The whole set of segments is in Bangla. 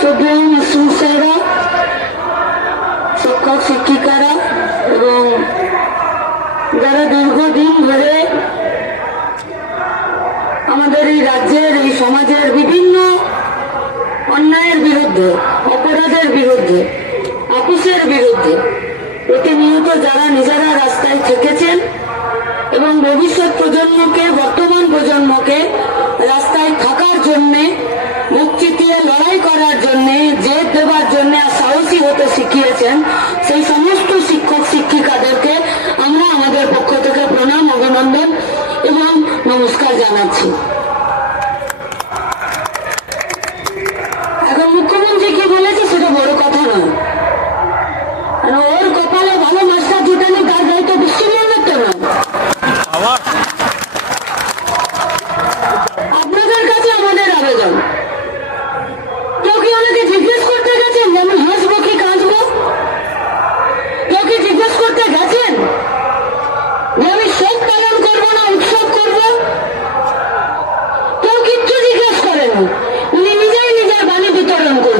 শ্রদ্ধেয় মাসুম শিক্ষক শিক্ষিকারা এবং যারা দীর্ঘদিন ধরে আমাদের এই রাজ্যের, এই সমাজের বিভিন্ন অন্যায়ের বিরুদ্ধে, অপরাধের বিরুদ্ধে, আকুশের বিরুদ্ধে প্রতিনিয়ত যারা নিজেরা রাস্তায় থেকেছেন এবং ভবিষ্যৎ প্রজন্মকে, বর্তমান প্রজন্মকে রাস্তায় থাকার জন্যে নিশ্চিতিয়ে লড়াই করার জন্য, জেদ দেবার জন্য আর সাহসী হতে শিখিয়েছেন, সেই সমস্ত শিক্ষক শিক্ষিকাদেরকে আমরা আমাদের পক্ষ থেকে প্রণাম, অভিনন্দন এবং নমস্কার জানাচ্ছি।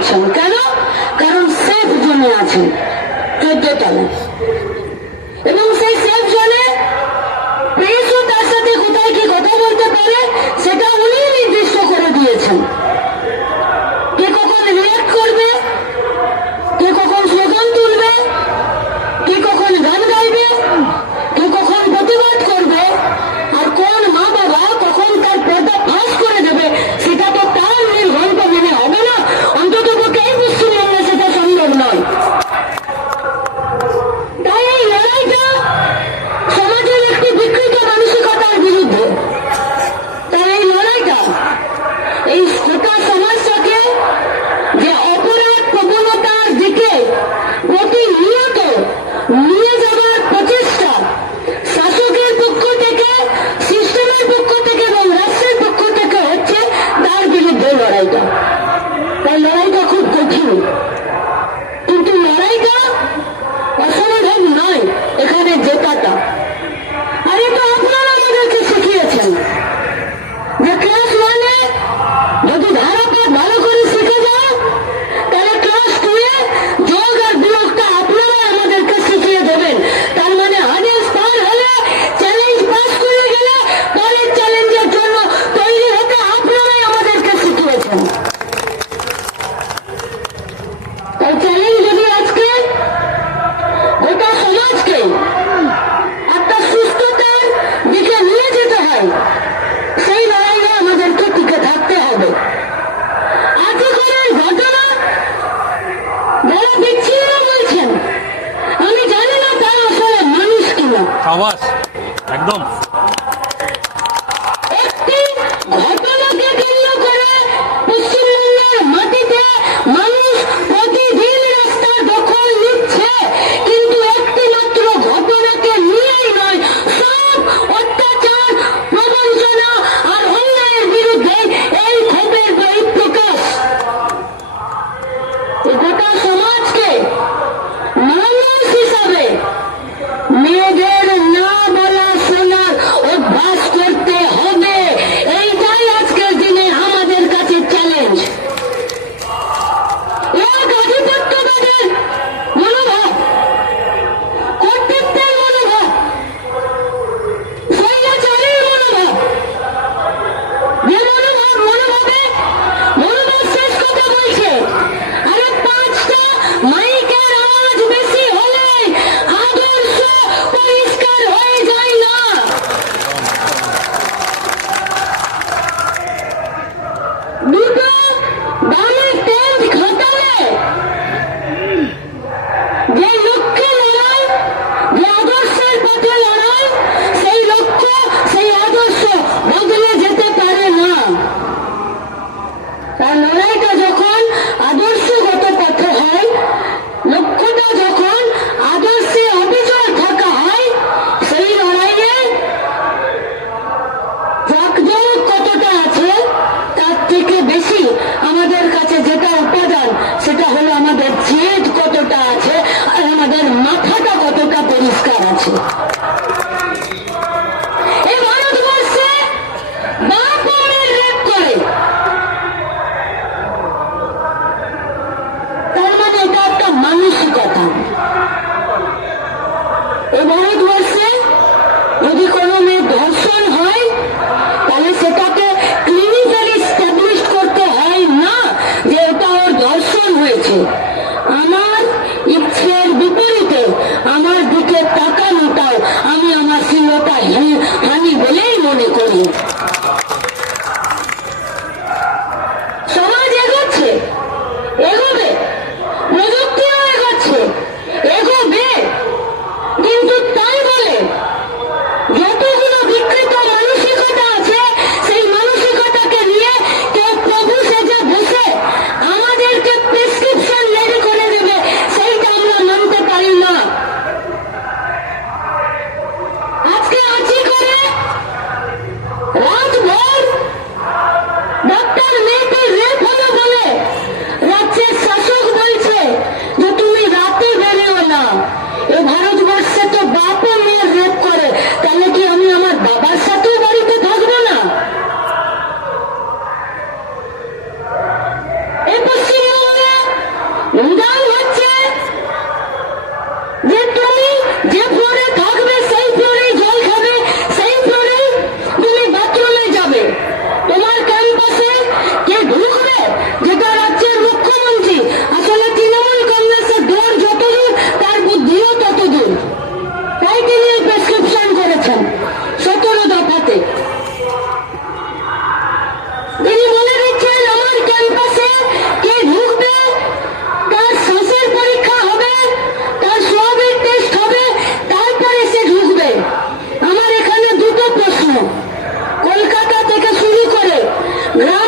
আছেন। কেন? কারণ সেফ জমে আছেন। চোদ্দ তলায়। একদম মানুষ Yeah.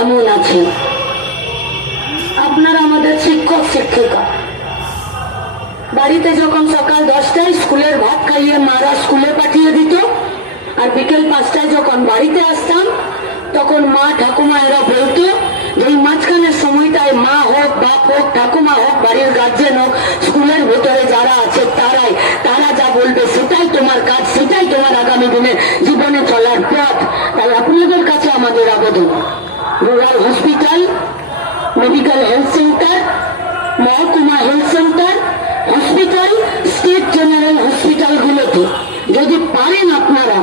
কেমন আছে। আপনারা আমাদের শিক্ষক, শিক্ষিকা। বাড়িতে যখন সকাল দশটায় স্কুলের ভাত খাইয়ে মারা স্কুলে পাঠিয়ে দিত, আর বিকেল পাঁচটায় যখন বাড়িতে আসতাম, তখন মা ঠাকুমা এরা বলতো, যে এই মাঝখানের সময়টায় মা হোক, বাপ হোক, ঠাকুমা হোক, বাড়ির গার্জেন হোক, স্কুলের ভেতরে যারা আছে তারাই, তারা যা বলবে সেটাই তোমার কাজ, সেটাই তোমার আগামী দিনে জীবনে চলার পথ। তাই আপনাদের কাছে আমাদের আবেদন। Rural hospital medical health centre মহকুমা health centre hospital state general হসপিটালগুলোতে যদি পারেন আপনারা,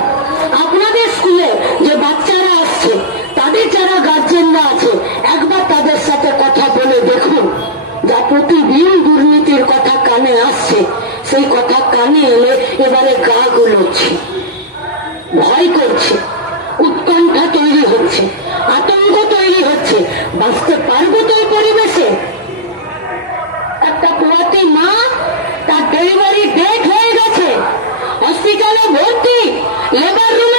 আপনাদের স্কুলে যে বাচ্চারা আসছে, তাদের যারা গার্জেনরা আছে, একবার তাদের সাথে কথা বলে দেখুন, যা প্রতিদিন দুর্নীতির কথা কানে আসছে, সেই কথা কানে এলে এবারে গা গুলোচ্ছে, ভয় করছে, উৎকণ্ঠা তৈরি হচ্ছে। হচ্ছে বাঁচতে পারব তো এই পরিবেশে একটা পোয়াতি মা তার ডেলিভারি ডেট হয়ে গেছে। হসপিটালে ভর্তি লেবার রুমে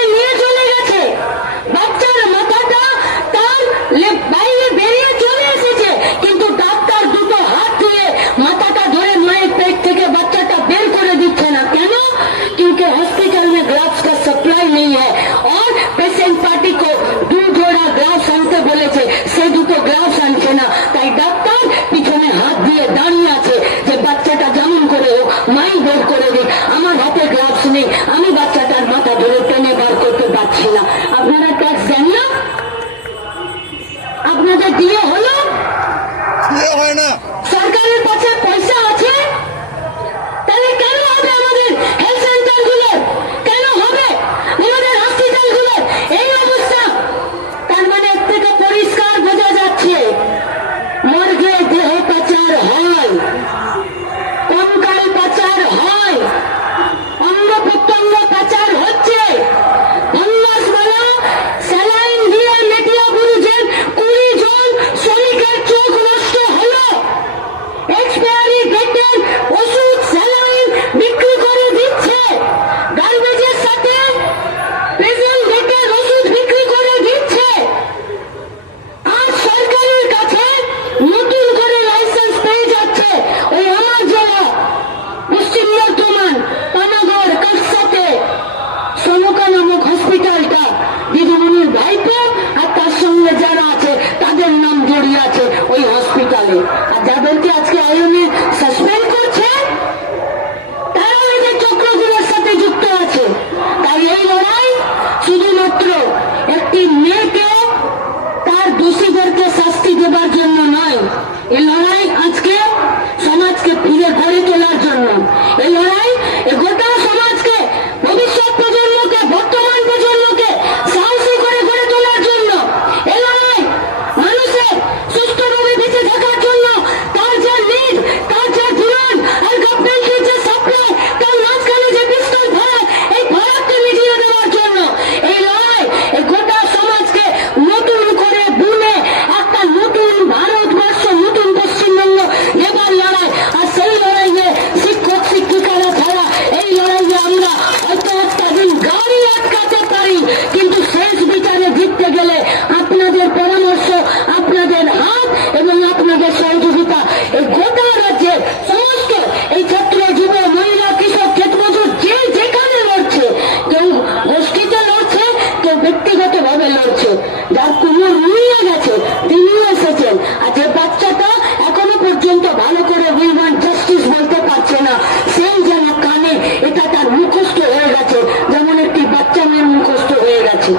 হাত এবং আপনাদের সহযোগিতা এই গোটা রাজ্যের সমস্ত এই ছাত্র যুব মহিলা কৃষক ক্ষেতমজুর যে যেখানে লড়ছে কেউ গোষ্ঠীতে লড়ছে কেউ ব্যক্তিগত ভাবে লড়ছে যার কুমোর নুয়ে গেছে তিনিও এসেছেন আর যে বাচ্চাটা এখনও পর্যন্ত ভালো করে উই ওয়ান্ট জাস্টিস বলতে পারছে না সেই যেন কানে এটা তার মুখস্থ হয়ে গেছে যেমন একটি বাচ্চা মেয়ের মুখস্থ হয়ে গেছে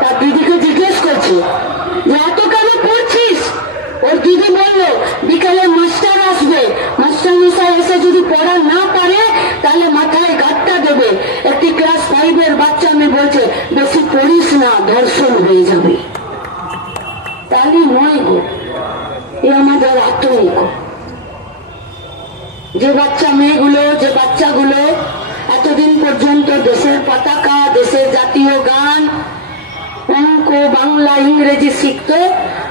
তার দিদিকে জিজ্ঞেস করছে যে এত কেন পড়ছিস ওর দিদি বলল বিকালে মাস্টার আসবে মাস্টার মশাই এসে যদি পড়া না পারে তাহলে মাথায় গাঁটটা দেবে একটি ফাইভের বাচ্চা মেয়ে বলছে, বেশি পড়িস না, ধর্ষণ হয়ে যাবে। তাহলে নয় গো, এ আমাদের আতঙ্ক। যে বাচ্চা মেয়েগুলো, যে বাচ্চাগুলো এতদিন পর্যন্ত দেশের পতাকা, দেশের জাতীয় গান, অঙ্ক, বাংলা, ইংরেজি শিখত,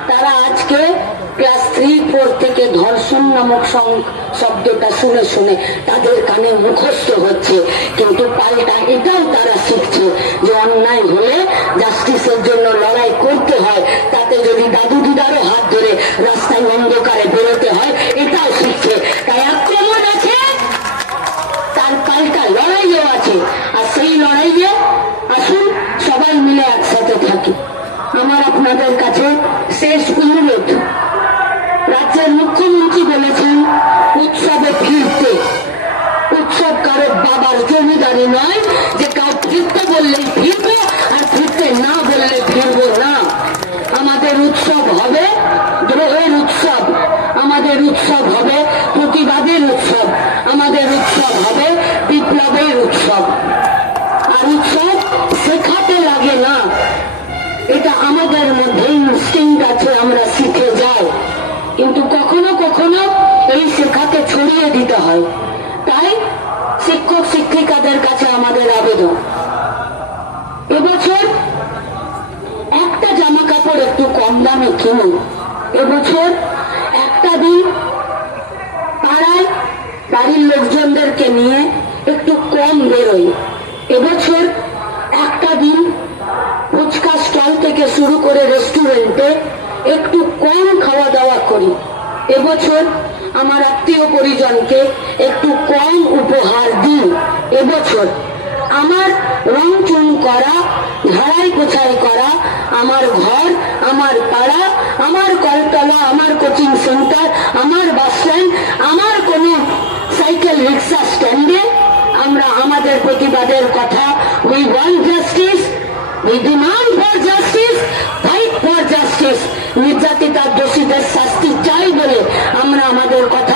তারা আজকে ক্লাস থ্রি ফোর থেকে ধর্ষণ নামক শব্দটা শুনে শুনে তাদের কানে মুখস্থ হচ্ছে। কিন্তু পাল্টা এটাও তারা শিখছে যে অন্যায় হলে জাস্টিসের জন্য লড়াই করতে হয়। তাতে যদি দাদু দিদারও হাত ধরে রাস্তায় অন্ধকারে আমাদের মধ্যে ইনস্টিংক্ট আছে, আমরা শিখে যাই। কিন্তু কখনো কখনো এই শেখাকে ছড়িয়ে দিতে হয়। তাই শিক্ষক, শিক্ষিকাদের কাছে আমাদের আবেদন। এবছর একটা জামা কাপড় একটু কম দামে কিনুন। এবছর একটা দিন পাড়ায় বাড়ির লোকজনদেরকে নিয়ে একটু কম বেরোই এবছর একটা দিন ফুচকা স্টল থেকে শুরু করে রেস্টুরেন্টে একটু কম খাওয়া দাওয়া করি। এবছর আমার আত্মীয় পরিজনকে একটু কম উপহার দিন এবছর আমার রং চুন করা, ঝাড়াই পোছাই করা, আমার ঘর, আমার পাড়া, আমার কলতলা, আমার কোচিং সেন্টার, আমার বাস স্ট্যান্ড, আমার কোনো সাইকেল রিক্সা স্ট্যান্ডে আমরা আমাদের প্রতিবাদের কথা we want justice we demand for justice fight for justice নির্যাতিতার দোষীদের শাস্তি চাই বলে আমরা আমাদের কথাকে